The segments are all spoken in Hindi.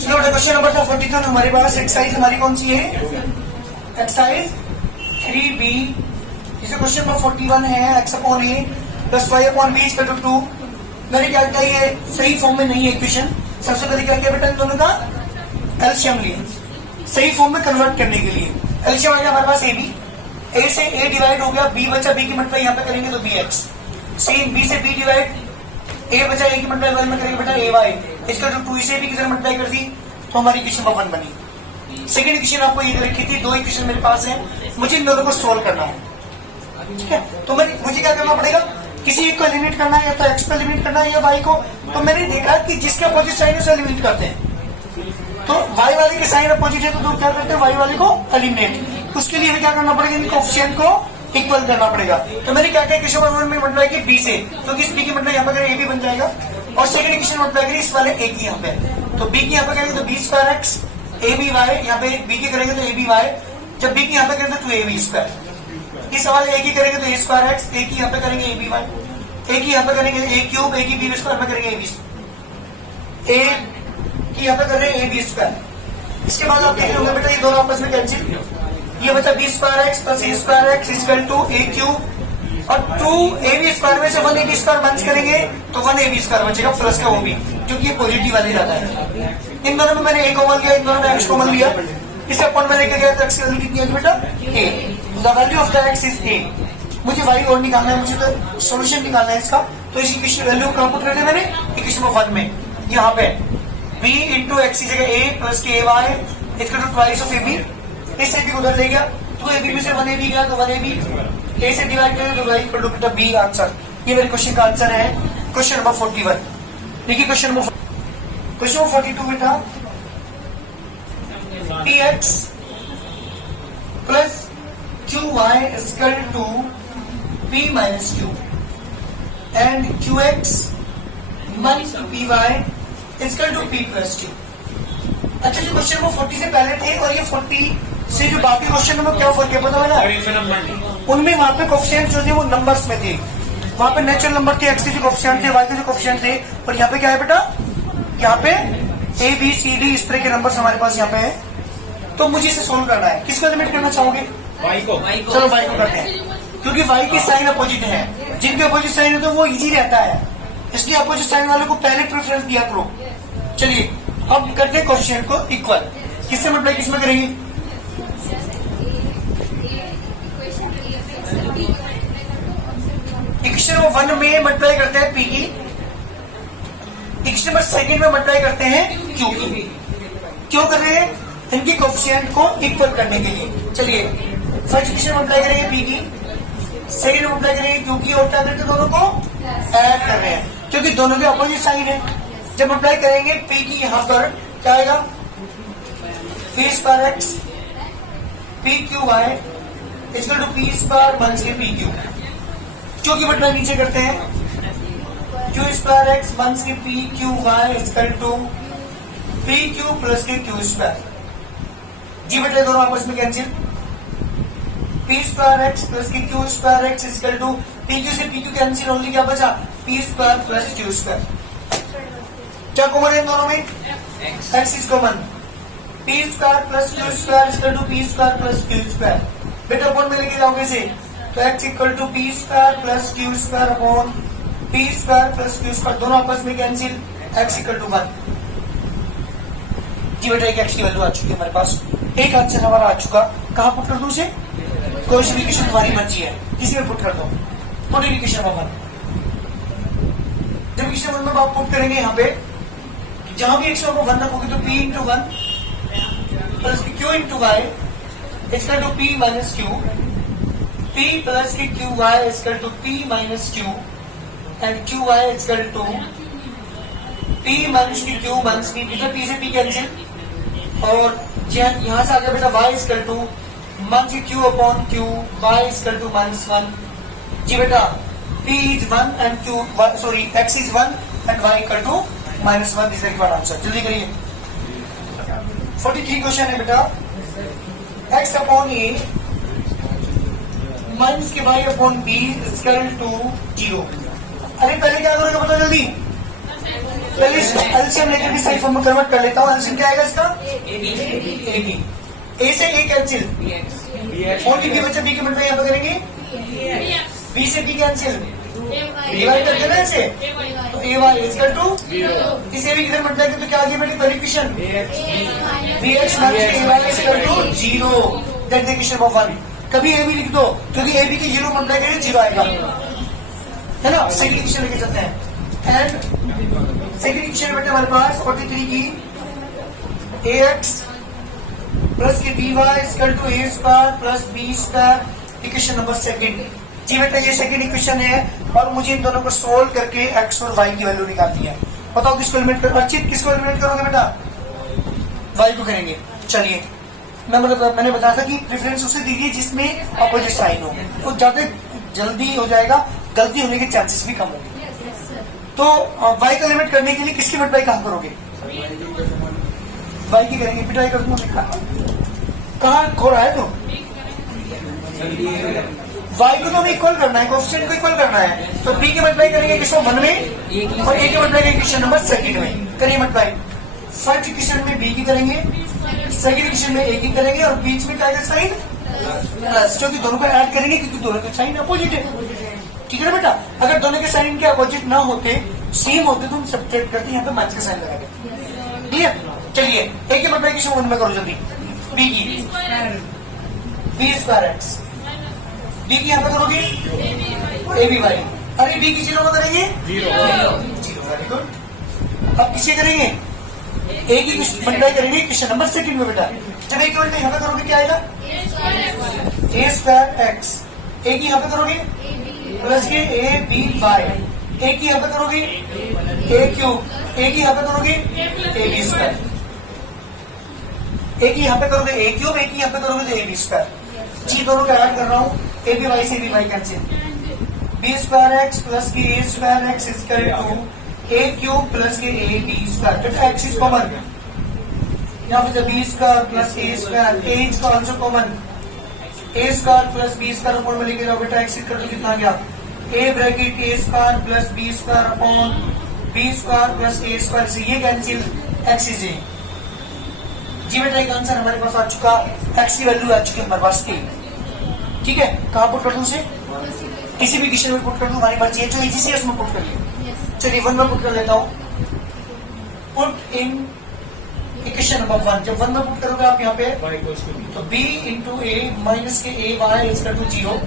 चलो क्वेश्चन नंबर था 42 हमारे पास। एक्सरसाइज हमारी कौन सी है? Exercise 3B। इसे क्वेश्चन नंबर 41 है। X upon A plus Y upon B equal to 2। मैंने क्या किया, ये सही फॉर्म में नहीं है इक्वेशन। सबसे पहले क्या किया बेटा, इन दोनों का एलसीएम लिया सही फॉर्म में कन्वर्ट करने के लिए। एलसीएम आ गया हमारे पास ए बी, ए से ए डिवाइड हो गया, बी बचा, बी की मल्टीप्लाई यहाँ पे करेंगे तो बी एक्स। सेम बी से बी डिवाइड, ए बचा, ए की मल्टीप्लाई वाई में करेंगे बेटा ए वाई। इसका जो 2 से बी की तरह मल्टीप्लाई कर दी तो हमारी इक्वेशन नंबर 1 बनी। सेकंड इक्वेशन आपको ये रखी थी, 2 इक्वेशन मेरे पास है, मुझे इन दोनों को सोल्व करना है। ठीक है, तो मुझे क्या करना पड़ेगा, किसी एक को एलिमिनेट करना है, या तो एक्स को एलिमिनेट करना है या वाई को। तो मैंने देखा कि जिसके अपोजिट साइन है उसे एलिमिनेट करते हैं। तो वाई वाले के साइन अपोजिट है तो क्या करते हैं, वाई वाले को एलिमिनेट। उसके लिए हमें क्या करना पड़ेगा, इन कोएफिशिएंट को इक्वल करना पड़ेगा। तो मैंने क्या किया, इक्वेशन नंबर 1 में मल्टीप्लाई की बी से, तो इस बी की मल्टीप्लाई यहाँ पे ए बी बन जाएगा, और सेकंड इक्वेशन मल्टीप्लाई करें इस वाले ए की यहाँ पे, तो बी की यहाँ पे करेंगे तो B square X, A B Y, यहाँ पे बी की करेंगे तो ए बी वाई, जब बी की यहाँ पे करेंगे तो ए बी स्क्वायर। इस वाले ए की करेंगे तो ए स्क्वायर एक्स, ए की यहाँ पे करेंगे ए बी वाई, ए की यहाँ पे करेंगे ए क्यूब, ए की बी स्क्वायर में करेंगे ए बी, ए की यहाँ पे कर रहे हैं ए बी स्क्वायर। इसके बाद आप देख रहे होंगे बेटा ये दोनों आपस में कैंसिल, ये बचा B square x plus A square x equal to A cube, और 2 ए बी स्क्वायर में से 1 ए बी स्क्वायर माइनस करेंगे तो 1 ए बी स्क्वायर बचेगा प्लस का वो भी, क्योंकि ये पॉजिटिव वाले जाता है। इन दोनों में मैंने ए कॉमन लिया, इन दोनों में एक्स कॉमन लिया, इसे अपन में लेके गया तो एक्स की वैल्यू कितनी है बेटा, a. The value of the x is a. मुझे वाई और निकालना है, मुझे तो सोल्यूशन निकालना है इसका। तो इस इक्वेशन वैल्यू कहां पुट करते हैं मैंने, इक्वेशन नंबर 1 में, यहाँ पे b इंटू एक्स की जगह a प्लस के Y equal to twice of A B. इस ए बी उधर ले गया तो ए बी में से 1 ए बी गया तो 1 ए बी, ए से डिवाइड करें तो Y equal to B answer. ये मेरे क्वेश्चन का आंसर है, क्वेश्चन नंबर 41। देखिए क्वेश्चन नंबर 42 बेटा, P X plus Q Y equal to P minus Q and Q X minus P Y equal to P plus Q. अच्छा, जो क्वेश्चन नंबर 40 से पहले थे और ये 40 से जो बाकी क्वेश्चन में क्या फर्क है पता है ना, उनमें वहां पे कोएफिशिएंट जो थे वो नंबर्स में थे, वहां पे नेचुरल नंबर थे, एक्स के जो कोएफिशिएंट थे, वाई के जो कोएफिशिएंट थे, और यहाँ पे क्या है बेटा, यहाँ पे ए बी सी डी इस तरह के नंबर्स हमारे पास यहाँ पे है। तो मुझे इसे सोल्व करना है, किसको एलिमिनेट करना चाहोगे, वाई को। चलो वाई को करते हैं, क्योंकि वाई की साइन अपोजिट है, जिनके अपोजिट साइन है तो वो इजी रहता है, इसलिए अपोजिट साइन वालों को पहले प्रेफरेंस दिया करो। चलिए अब करते हैं कोएफिशिएंट को इक्वल, किससे मल्टीप्लाई किसमें करेंगे, इक्वेशन नंबर 1 में मल्टीप्लाई करते हैं पी की, इक्वेशन नंबर 2 में मल्टीप्लाई करते हैं क्यू की। क्यों कर रहे हैं, इनकी कोएफिशिएंट को इक्वल करने के लिए। चलिए फर्स्ट इक्वेशन मल्टीप्लाई करेंगे पी की, सेकंड मल्टीप्लाई करेंगे क्यू की, और क्या करते दोनों को ऐड कर रहे हैं क्योंकि दोनों के अपोजिट साइन है। जब अप्लाई करेंगे पी की यहाँ पर क्या आएगा, p square x p q Y equal to P square minus के पी क्यू, क्यू की बटला नीचे करते हैं, क्यू स्क्वायर एक्स माइनस के p q Y equal to p q plus के क्यू स्क्वायर। जी बटले दोनों आपस में cancel, p square x plus के q square x equal to p q से पी क्यू कैंसिल, ओनली क्या बचा, p square plus Q square. क्या कॉमन है इन दोनों में, X is common, P square plus Q square equal to P square plus Q square. बेटा अपॉन में लेके जाओगे इसे तो X equal to P square plus Q square upon P square plus Q square, दोनों आपस में कैंसिल, एक्स इक्वल टू 1। जी बेटा एक एक्स की वैल्यू आ चुकी है हमारे पास, एक आंसर हमारा आ चुका। कहाँ पुट कर दूं उसे, कोई सी इक्वेशन तुम्हारी मर्जी है, किसी में पुट कर दो, पुट इक्वेशन नंबर 1। जब इक्वेशन नंबर आप पुट करेंगे यहाँ पे जहां भी एक्स को 1 रखोगे तो p into 1 plus q into y equal to p minus q, p plus की q Y equal to p minus Q and q Y equal to p minus की क्यू माइनस p, मतलब p से p कैंसिल, और यहाँ से आ गया बेटा y इक्वल टू माइनस की q upon q, y equal to minus 1। जी बेटा p is 1 and q sorry x is 1 and y equal to -1 is required answer. जल्दी करिए 43 क्वेश्चन है बेटा, x अपॉन ए माइनस के y upon B equal to 0। अरे पहले क्या करोगे बता जल्दी, पहले एलसीएम लेकर के सही फॉर्म में कन्वर्ट कर लेता हूँ। एलसीएम क्या आएगा इसका? ए बी। ए से ए कैंसिल, ओनली बी बच्चा, बी की मल्टीप्लाई यहाँ पे करेंगे, बी से बी कैंसिल, डिवाइड कर देना इसे, तो ए वाई इक्वल टू इसे भी किधर मल्टीप्लाई करते, क्या आगे बेटे पहली equation b x minus a y equal to 0, that the equation of 1। कभी ए भी लिख दो, क्योंकि ए बी की 0 मल्टीप्लाई करेंगे 0 आएगा, है ना। सेकंड इक्वेशन लेके चलते हैं, एंड सेकंड इक्वेशन बेटे हमारे पास 43 की ए एक्स प्लस की b y equal to a square plus b square, equation number second. जी बेटा ये सेकंड इक्वेशन है और मुझे इन दोनों को सोल्व करके एक्स और वाई की वैल्यू निकालनी है। बताओ किसको एलिमिनेट करो? अर्चित किसको एलिमिनेट करोगे बेटा? वाई को करेंगे। चलिए मैंने बताया था कि प्रेफरेंस उसे दीजिए जिसमें अपोजिट साइन हो, तो ज्यादा जल्दी हो जाएगा, गलती होने के चांसेस भी कम होंगे। तो वाई को एलिमिनेट करने के लिए किसकी मल्टीप्लाई कहाँ करोगे? वाई की करेंगे। पिटाई कर दूंगा, कहाँ खो रहा है तो वाई को तो हमें इक्वल करना है, कोएफिशिएंट को इक्वल करना है, तो बी की मल्टीप्लाई करेंगे किसको? 1 में, और ए की मल्टीप्लाई करेंगे क्वेश्चन नंबर सेकंड में। करिए मल्टीप्लाई, फर्स्ट इक्वेशन में बी की करेंगे, सेकंड इक्वेशन में ए की करेंगे, और बीच में क्या आएगा? साइन प्लस, क्योंकि दोनों को ऐड करेंगे क्योंकि दोनों के साइन अपोजिट है। ठीक है ना बेटा? अगर दोनों के साइन के अपोजिट ना होते, सेम होते, तो हम सब्ट्रैक्ट करते, यहाँ पे माइनस का साइन लगाएंगे। क्लियर? चलिए ए की मल्टीप्लिकेशन 1 में करो जल्दी, बी की बी स्क्वायर एक्स, बी की यहाँ पे करोगे ए बी वाई, अरे बी की 0 में करेंगे 0, वेरी गुड। अब किसे करेंगे? ए की मल्टीप्लाई करेंगे क्वेश्चन नंबर सेकंड में बेटा। जब ए की मल्टीप्लाई यहाँ पे करोगे क्या आएगा? ए स्क्वायर एक्स, ए की यहाँ पे करोगे प्लस के ए बी वाई, ए की यहाँ पे करोगे ए क्यूब, ए की यहाँ पे करोगे ए बी स्क्वायर, ए की यहाँ पे करोगे ए क्यूब, ए की यहाँ पे करोगे तो ए बी स्क्वायर। जी दोनों को ऐड कर रहा हूँ, ए बी वाई से b y cancel, b square x plus की a square x equal to A cube plus के ए बी स्क्वायर, बेटा एक्स इज कॉमन, यहाँ पे b square plus A square, a is also common, a square plus b square upon में लेके जाओ बेटा, एक्स इक्वल टू कितना गया? A bracket a square plus b square upon b square plus A square, से ये कैंसिल, एक्स इज ए। जी बेटा एक आंसर हमारे पास आ चुका, एक्स की वैल्यू आ चुकी है हमारे पास ए। ठीक है, कहाँ पुट कर दूं उसे? किसी भी क्वेश्चन में पुट कर दूं, हमारी मर्जी है, जो इजी से उसमें पुट कर लिया। चलिए 1 में पुट कर लेता हूँ, पुट इन इक्वेशन नंबर 1। जब 1 में पुट करोगे आप यहाँ पे, तो b इंटू ए माइनस के a y equal to 0,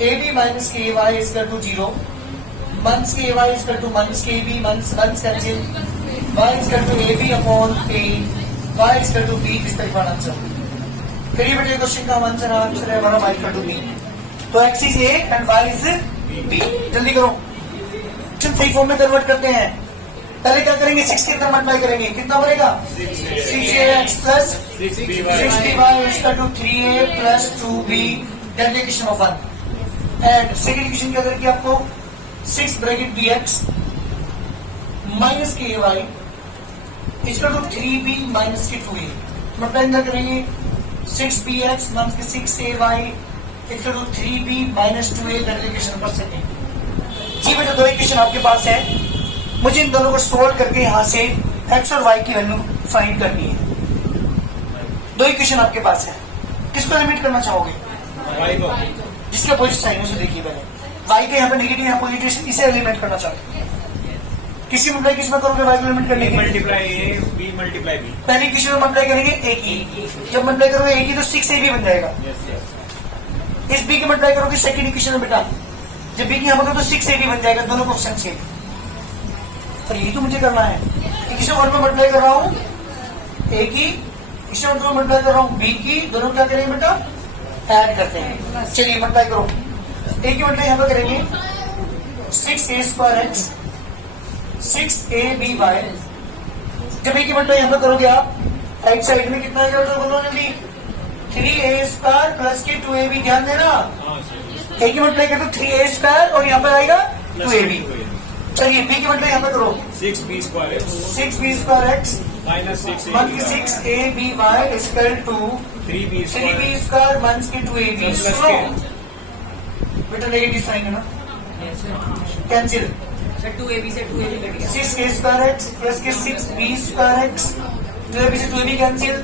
a b minus के a y equal to 0, minus के a y equal to minus के a b, minus cancel, y equal to a b upon a, y equal to b, this type का आंसर। करिए बेटे क्वेश्चन का आंसर है हमारा वाई इक्वल टू बी, तो x is a and y is b. जल्दी करो, सही फॉर्म में कन्वर्ट करते हैं। पहले क्या करेंगे? 6 के अंदर मल्टीप्लाई करेंगे, कितना बनेगा? 6ax plus 6by equal to 3a plus 2b, that is equation of 1। And second equation क्या करेंगे आपको? 6 ब्रैकेट bx माइनस के ay equal to 3b minus के 2a, मल्टीप्लाई क्या करेंगे? 6bx माइनस के 6ay equal to 3b minus 2a, that is equation number second. जी बेटा दो इक्वेशन आपके पास है, मुझे इन दोनों को सोल्व करके यहाँ से एक्स और वाई की वैल्यू फाइंड करनी है। दो इक्वेशन आपके पास है, किसको एलिमिनेट करना चाहोगे? वाई को, जिसके अपोजिट साइन उसे देखिए पहले। वाई के यहाँ पे नेगेटिव यहाँ पॉजिटिव, इसे एलिमिनेट करना चाहोगे। किसी मल्टीप्लाई किसमें करोगे वाई को एलिमिनेट करने के लिए? Multiply a b multiply b, पहले इक्वेशन में मल्टीप्लाई करेंगे ए की, जब मल्टीप्लाई करोगे ए की तो 6ab बन जाएगा। इस बी की मल्टीप्लाई करोगे सेकंड इक्वेशन में बेटा, जब बी की यहाँ पर तो 6ab बन जाएगा, दोनों को ऑप्शन सेम। पर यही तो मुझे करना है, इक्वेशन 1 में मल्टीप्लाई कर रहा हूँ ए की, इक्वेशन 2 में मल्टीप्लाई कर रहा हूँ बी की, दोनों क्या करेंगे बेटा? ऐड करते हैं। चलिए मल्टीप्लाई करो, ए की मल्टीप्लाई यहाँ पर करेंगे 6a square x 6ab Y, जब ए की मल्टीप्लाई यहाँ पर करोगे आप राइट साइड में कितना आएगा तो बोलो जल्दी? 3a स्क्वायर प्लस के 2ab, ध्यान देना ए की मल्टीप्लाई कर दो 3a स्क्वायर और यहाँ पर आएगा 2ab। चलिए बी की मल्टीप्लाई यहाँ पे करो 6b square x minus 6ab y equal to 3b square minus के 2ab। सुनो बेटा नेगेटिव साइन है ना, कैंसिल, सर 2ab से 2ab कट गया 6a स्क्वायर एक्स प्लस के 6b स्क्वायर एक्स, 2ab से 2ab cancel,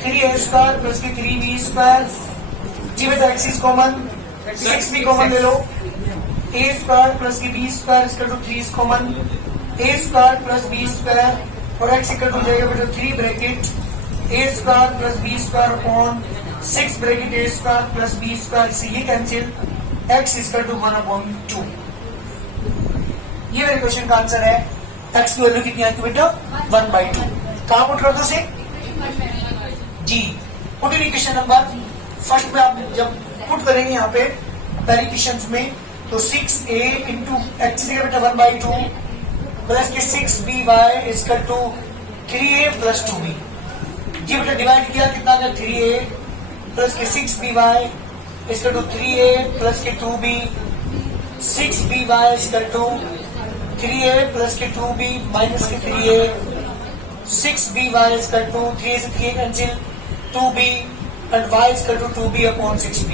3a square plus के 3b स्क्वायर। जी बेटा x is common, 6b common ले लो, a स्क्वायर प्लस के b square equal to 3 is common, a square plus b square और x इक्वल टू जाएगा बेटा 3 bracket a square plus b square upon 6 bracket a square plus b square, से ये कैंसिल, x इक्वल टू 1/2। ये मेरे क्वेश्चन का आंसर है। x की वैल्यू कितनी आती बेटा 1/2। कहाँ पुट कर दो से जी, put in equation number first में आप जब पुट करेंगे यहाँ पे पहले इक्वेशन में तो 6a इंटू एक्स देगा बेटा 1/2 प्लस के 6by equal to 3a plus 2b। जी बेटा डिवाइड किया कितना का 3a प्लस के 6by equal to 3a plus के 2b, 6by equal to 3a plus के 2b माइनस के 3a, 6by equal to 3a से 3a cancel 2b and y equal to 2b upon 6b।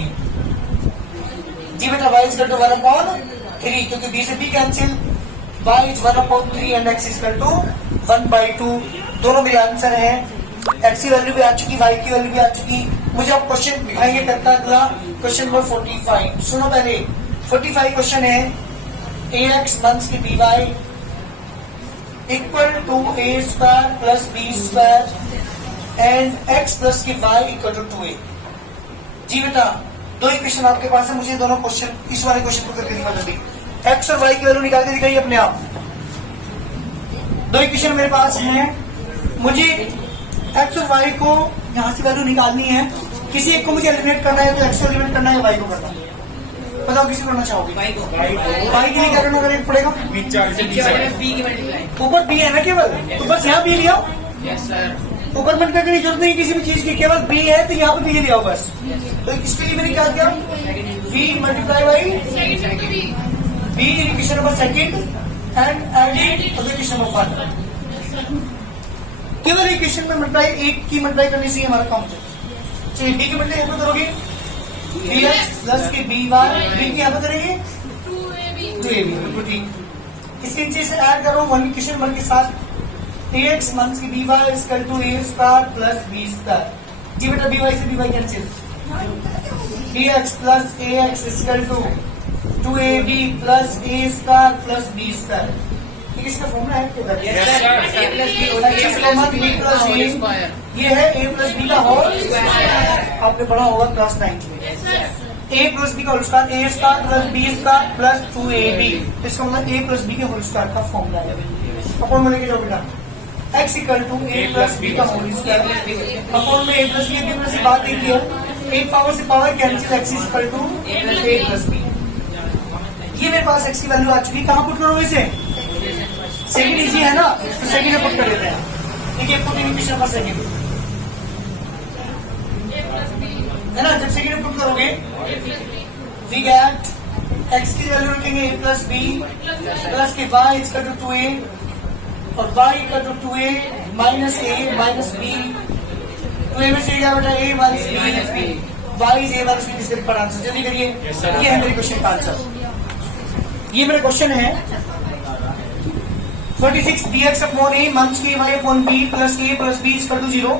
जी बेटा y इक्वल टू 1/3 क्योंकि b से b cancel, y is 1/3 and x equal to 1/2। दोनों मेरे आंसर है। x की वैल्यू भी आ चुकी, y की वैल्यू भी आ चुकी। मुझे आप क्वेश्चन दिखाएंगे करता अगला क्वेश्चन नंबर 45। सुनो पहले 45 क्वेश्चन है ax माइनस की by equal to a square plus b square and x plus की y इक्वल टू 2a। जी बेटा दो इक्वेशन आपके पास है, मुझे दोनों क्वेश्चन इस वाले क्वेश्चन को करके दिखा जल्दी। x और y की वैल्यू निकाल के दिखाइए अपने आप। दो इक्वेशन मेरे पास है, मुझे x और y को यहाँ से वैल्यू निकालनी है। किसी एक को मुझे एलिमिनेट करना है, तो x को एलिमिनेट करना है, y को करना है। बताओ किसी करना चाहोगे? y को y के लिए क्या करना पड़ेगा? b चार से b b की मल्टीप्लाई। ऊपर b है ना केवल, तो बस यहाँ b लिया। Yes sir. ऊपर मल्टीप्लाई करने की जरूरत नहीं किसी भी चीज की, केवल b है तो यहाँ पे b लिया बस। तो इसके लिए मैंने क्या किया, b multiply by b in equation number second and adding equation number 1। केवल इक्वेशन में मल्टीप्लाई एक की मल्टीप्लाई करने से हमारा काम चले। चलिए b की मल्टीप्लाई यहाँ पे करोगे bx प्लस के by, b की यहाँ पे करेंगे 2ab, बिल्कुल ठीक। इसके नीचे से ऐड करो वन इक्वेशन 1 के साथ ax माइनस की by equal to a square plus b square. जी बेटा by से by कैंसिल, bx plus ax equal to 2ab plus a square plus b square. ये किसका फॉर्मूला है? Yes sir. a plus b होता है b प्लस a, ये है a प्लस b का होल स्क्वायर। आपने पढ़ा होगा क्लास 9 में। a प्लस b का whole square, a square plus b square plus 2ab, इसका मतलब a प्लस b के होल स्क्वायर का फॉर्मूला है। अपॉन में लेके जाओ बेटा, x equal to a plus b का होल स्क्वायर, अपॉन में a प्लस b की से बात की है, एक पावर से power cancel, x equal to a plus b। ये मेरे पास x की वैल्यू आ चुकी। कहाँ पुट करोगे इसे? सेकंड इजी है ना, तो सेकंड में पुट कर देते हैं। देखिए put in equation number second है ना, जब सेकंड में पुट करोगे वी गेट x की वैल्यू रखेंगे a प्लस b प्लस के y इक्वल टू 2a और y equal to 2a minus a minus b। 2a में से क्या बेटा a minus b, y is a minus b। इसका पर आंसर जल्दी करिए। ये है मेरे क्वेश्चन का आंसर। ये मेरा क्वेश्चन है 46 dx अपॉन a माइनस के y upon b plus a plus b equal to 0।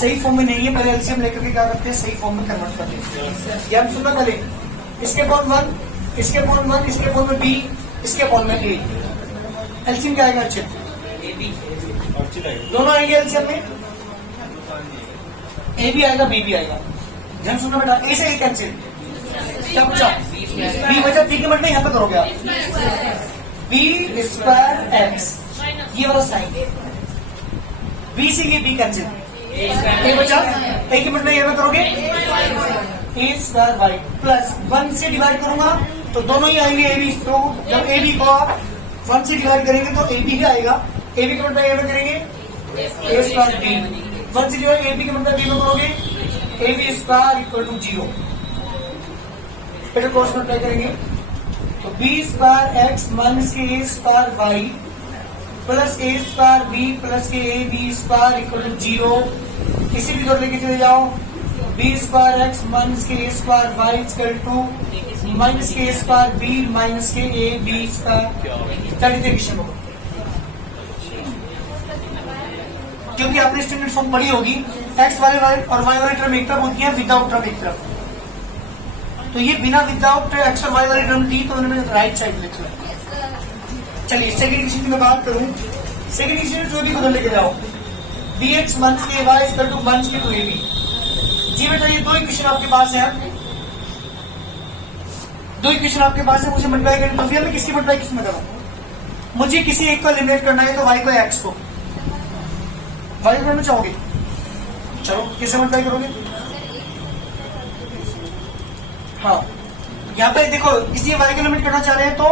सही फॉर्म में नहीं है, पहले एलसीएम लेकर के क्या करते हैं, सही फॉर्म में कन्वर्ट करते हैं। ये हम सुनना पहले, इसके अपॉन 1, इसके अपॉन 1, इसके अपॉन में b, इसके अपॉन में a। एलसीएम क्या आएगा? अच्छे दोनों आएंगे एलसीएम में, a भी आएगा b भी आएगा। ध्यान सुनना बेटा, a से a कैंसिल, क्या बचा? b बचा, b के मतलब यहाँ पे करोगे आप b स्क्वायर एक्स, ये वाला साइन, b से ये b कैंसिल, a बचा, a की मतलब यहाँ पे करोगे a स्क्वायर वाई प्लस 1 से डिवाइड करूंगा तो दोनों ही आएंगे a b। तो जब a b को आप 1 से डिवाइड करेंगे तो a b ही आएगा। a b का मतलब यहाँ पे करेंगे a स्क्वायर b, 1 से डिवाइड a b का मतलब b में करोगे a b square equal to 0। फिर क्रॉस मल्टीप्लाई करेंगे तो b स्क्वायर एक्स माइनस के a square y plus a square b plus के a b square equal to 0। इसी की तरह लेके चले जाओ, b स्क्वायर एक्स माइनस के a square y equal to minus के स्क्वायर बी माइनस के ए बी स्क्वायर। चलिए क्वेश्चन को, क्योंकि आपने स्टैंडर्ड फॉर्म पढ़ी होगी, एक्स वाले और वाई वाले टर्म एक तरफ होती है, विदाउट टर्म एक तरफ। तो ये बिना विदाउट एक्स और वाई वाली टर्म थी, तो मैंने राइट साइड लिखा। चलिए सेकंड क्वेश्चन की मैं बात करूं, सेकंड क्वेश्चन जो भी उधर लेके जाओ, B x minus k Y equal to minus के टू ए बी। जी बेटा ये दो इक्वेशन आपके पास है, दो इक्वेशन आपके पास है, मुझे मल्टीप्लाई करनी, तो फिर मैं किसकी मल्टीप्लाई किस में करूं? मुझे किसी एक को एलिमिनेट करना है, तो वाई को एक्स को, वाई को करना चाहोगे? चलो किसे मल्टीप्लाई करोगे? हाँ यहाँ पे देखो, किसी वाई को लिमिट करना चाह रहे हैं, तो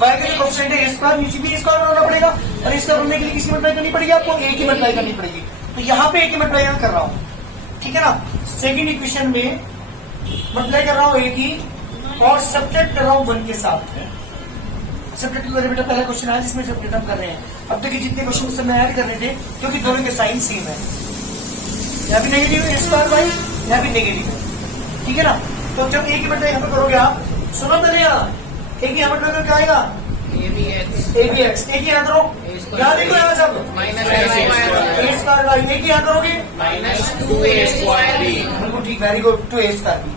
वाई का जो कोएफिशिएंट है ए स्क्वायर, नीचे भी ए स्क्वायर बनाना पड़ेगा, और इसका बनने के लिए किसकी मल्टीप्लाई करनी पड़ेगी? आपको ए की मल्टीप्लाई करनी पड़ेगी। तो यहाँ पे ए की मल्टीप्लाई कर रहा हूँ, ठीक है ना। सेकेंड इक्वेशन में मल्टीप्लाई कर रहा हूँ ए की, और सब्ट्रैक्ट कर रहा हूँ 1 के साथ। सब्ट्रैक्ट करें बेटा, पहला क्वेश्चन है जिसमें सब्ट्रैक्ट हम कर रहे हैं। अब तक जितने क्वेश्चन उससे मैं ऐड कर रहे थे, क्योंकि दोनों के साइन सेम है, यहाँ भी नेगेटिव है स्क्वायर वाई, यहाँ भी नेगेटिव है, ठीक है ना। तो जब ए की मल्टीप्लाई यहाँ पे करोगे आप, सुनो पहले यहाँ ए की यहाँ मल्टीप्लाई करके आएगा ए बी एक्स, ए की यहाँ करो, यहाँ देखो यहाँ सब minus a square y, a की यहाँ करोगे माइनस 2a स्क्वायर बी। बिल्कुल ठीक, very good, two a square b.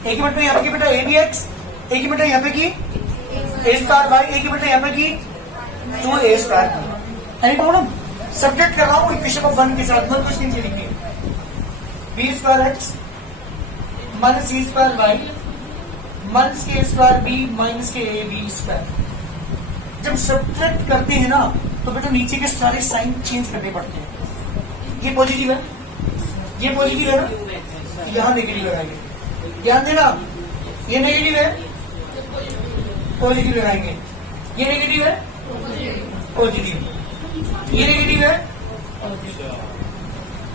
A की मल्टीप्लाई यहाँ पे की बेटा ए बी एक्स, ए की मल्टीप्लाई यहाँ पे की ए स्क्वायर वाई, ए की मल्टीप्लाई यहाँ पे की 2a square b. Any problem? Subtract कर रहा हूँ इक्वेशन ऑफ 1 के साथ, मन कुछ नहीं लिखिए, बी स्क्वायर एक्स माइनस सी स्क्वायर वाई माइनस के स्क्वायर बी माइनस के ए बी स्क्वायर। जब सब्ट्रैक्ट करते हैं ना, तो बेटा नीचे के सारे साइन चेंज करने पड़ते हैं। ये पॉजिटिव है, ये पॉजिटिव है ना, यहाँ नेगेटिव लगाएंगे, ध्यान देना, ये नेगेटिव है, पॉजिटिव लगाएंगे, ये नेगेटिव है, पॉजिटिव, ये नेगेटिव है,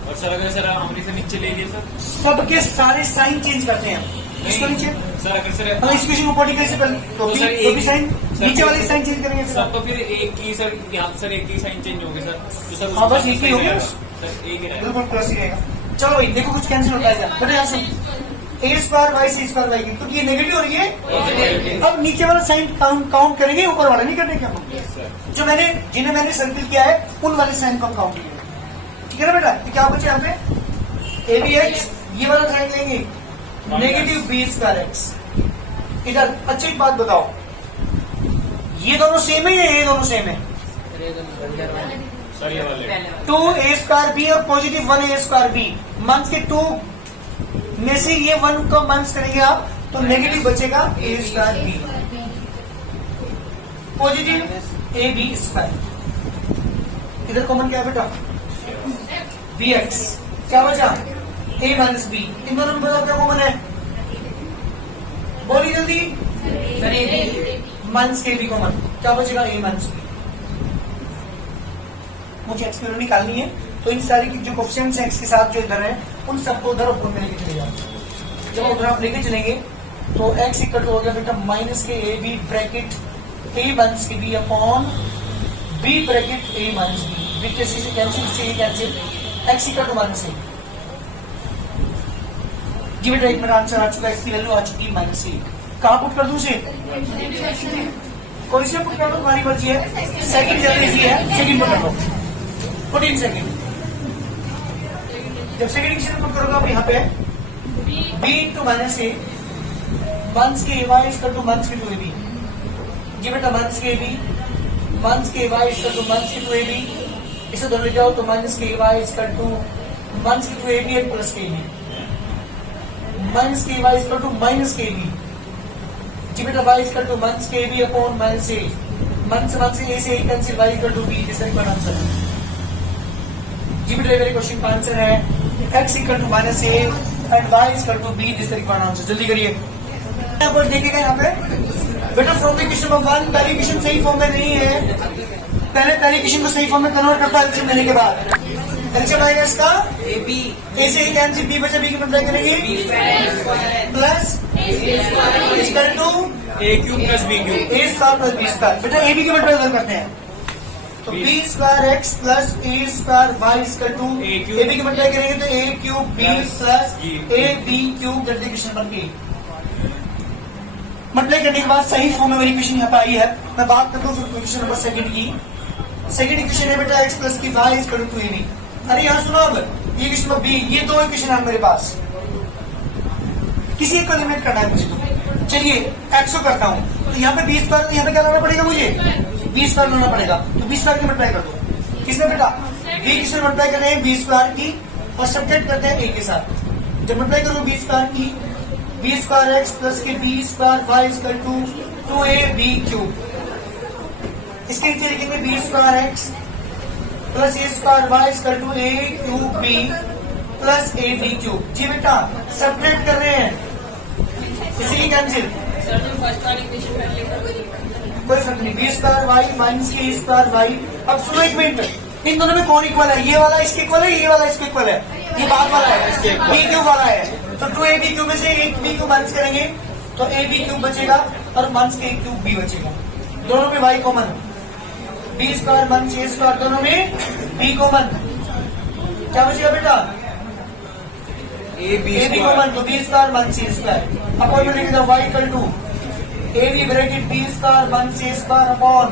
और सर अगर सर हमने से नीचे ले लिए सर, सबके सारे साइन चेंज करते हैं। इसको नीचे, सर अगर सर अगर इस क्वेश्चन को पॉटी कैसे कर, तो तो सर भी साइन नीचे वाले साइन चेंज करेंगे सर, तो फिर एक ही सर यहाँ सर एक ही साइन चेंज होंगे सर, तो सर हाँ, बस एक ही होगा। सर एक ही रहेगा। बिल्कुल प्लस ही रहेगा। चलो भाई देखो कुछ कैंसिल होता है, बेटा यहाँ सुन, a square y c square y, तो ये नेगेटिव हो रही है। अब नीचे वाला साइन काउंट करेंगे, ऊपर वाला नहीं करने का। जो मैंने जिन्हें मैंने सर्किल किया है, उन वाले साइन को हम काउंट करेंगे, ठीक है ना बेटा। तो क्या बचे यहाँ पे ए बी एक्स, ये वाला साइन लेंगे, नेगेटिव बी स्क्वायर एक्स। इधर अच्छी बात बताओ, ये दोनों सेम है या ये दोनों सेम है? सर ये वाले 2a स्क्वायर बी और positive 1a square b, month के 2 में से ये 1 को मंथ करेंगे आप, तो नेगेटिव बचेगा a square b, positive a b square. इधर कॉमन क्या है बेटा? बी एक्स, क्या बचा? ए माइनस बी। इन दोनों में बताओ क्या कॉमन है, बोली जल्दी। माइनस के बी कॉमन, क्या बचेगा? ए माइनस बी। मुझे एक्स की वैल्यू निकालनी है, तो इन सारी की जो कोएफिशिएंट्स एक्स के साथ जो इधर है, उन सबको उधर ऊपर में लेके चले जाओ। जब उधर आप लेके चलेंगे, तो एक्स इक्वल हो गया बेटा माइनस के a b bracket a minus के b upon b bracket a minus b. B कैसे से कैंसिल, से cancel, x equal to minus a. जी बेटा एक मेरा आंसर आ चुका है, इसकी वैल्यू आ चुकी है माइनस ए। कहाँ पुट कर दूं इसे? कोई से पुट कर दो, तुम्हारी मर्जी है। सेकंड ज्यादा इजी है, सेकंड पुट कर दो, 14 सेकंड। जब सेकंड इक्वेशन पुट करोगे आप यहाँ पे b into minus a minus k Y equal to minus के 2ab। जी बेटा माइनस के b minus k Y equal to minus के 2ab, इसे दोनों ले जाओ तो minus k Y equal to minus के 2ab and plus k b, minus k Y equal to minus के बी। जी बेटा वाई इक्वल टू माइनस के b upon minus a, minus a से a cancel, y equal to b, this is my answer. जी बेटा मेरे क्वेश्चन का आंसर है x equal to minus a and y equal to b, this is my answer. जल्दी करिए, यहाँ पर देखिएगा यहाँ पे बेटा फ्रॉम इक्वेशन नंबर 1, पहली इक्वेशन सही फॉर्म में नहीं है, पहली इक्वेशन को सही फॉर्म में कन्वर्ट करता है एलसीएम लेने के बाद। एलसीएम आएगा इसका ए से ए कैंसिल, बी बचा, बी की मल्टीप्लाई करेंगे plus equal to A cube plus b cube, a square plus b square. बेटा ए बी की मल्टीप्लाई उधर करते हैं, तो B square x plus A square y equal to a b की मल्टीप्लाई करेंगे तो a cube b plus a b cube. जल्दी क्वेश्चन नंबर 8 मल्टीप्लाई करने के बाद सही फॉर्म में मेरी इक्वेशन यहाँ पे आई है। मैं बात करता हूँ फिर इक्वेशन नंबर सेकंड की। सेकंड इक्वेशन है बेटा x प्लस की y is equal to ab। अरे यहाँ सुनो, अब ये इक्वेशन नंबर बी, ये दो इक्वेशन है मेरे पास, किसी एक को एलिमिनेट करना है मुझे। तो चलिए x को करता हूँ, तो यहाँ पे 20 पर, यहाँ पे क्या लाना पड़ेगा मुझे, 20 पर लाना पड़ेगा। तो 20 पर की मल्टीप्लाई कर दो, किसने बेटा b किसने मल्टीप्लाई कर रहे हैं 20 पर की, और सब्ट्रैक्ट करते हैं a के साथ। जब मल्टीप्लाई करो 20 पर की, 20 पर x प्लस के 20 पर y is equal to 2ab cube. इसके नीचे लिखेंगे 20 पर x plus a square y is equal to a cube b plus ab cube. जी बेटा सब्ट्रैक्ट कर रहे हैं, इसीलिए कैंसिल, सर जो फर्स्ट वाली इक्वेशन पहले कर दी। कोई फर्क नहीं। 20 स्क्वायर वाई माइनस के स्क्वायर वाई। अब सुनो एक मिनट, इन दोनों में कौन इक्वल है, ये वाला इसके इक्वल है, ये वाला इसके इक्वल है, ये बाद वाला है, बी क्यूब वाला है। तो 2ab क्यूब में से एक बी क्यूब माइनस करेंगे तो ab क्यूब बचेगा और माइनस के एक क्यूब बी बचेगा। दोनों में y common, b square minus a square, दोनों में बी कॉमन, क्या बचेगा बेटा ए बी कॉमन, तो B square minus a square upon में लिखेगा y equal to a b bracket b square minus a square upon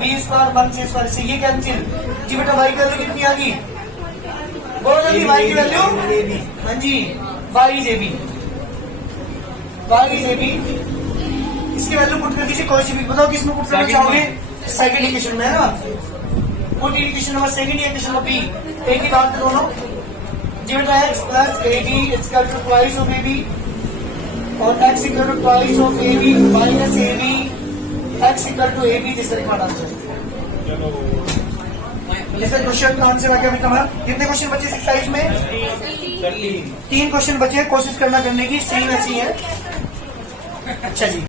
b square minus a square से ये कैंसिल। जी बेटा y की वैल्यू कितनी आ गई, बोलो जल्दी, y की वैल्यू, हाँ जी y is a b, y is a b. इसकी वैल्यू पुट कर दीजिए कोई सी भी, बताओ किसमें पुट करना चाहोगे, सेकंड इक्वेशन में है ना, put equation number second, equation number b, एक ही बात है दोनों। जी बेटा x plus a b equal to twice of A b और x equal to twice of A b minus a b, x equal to a b, जिस तरह का आंसर। जैसे क्वेश्चन का आंसर आ गया बेटा हमारा। कितने क्वेश्चन बचे इस एक्सरसाइज में, 3 क्वेश्चन बचे, कोशिश करना करने की, सेम ऐसी है। अच्छा जी।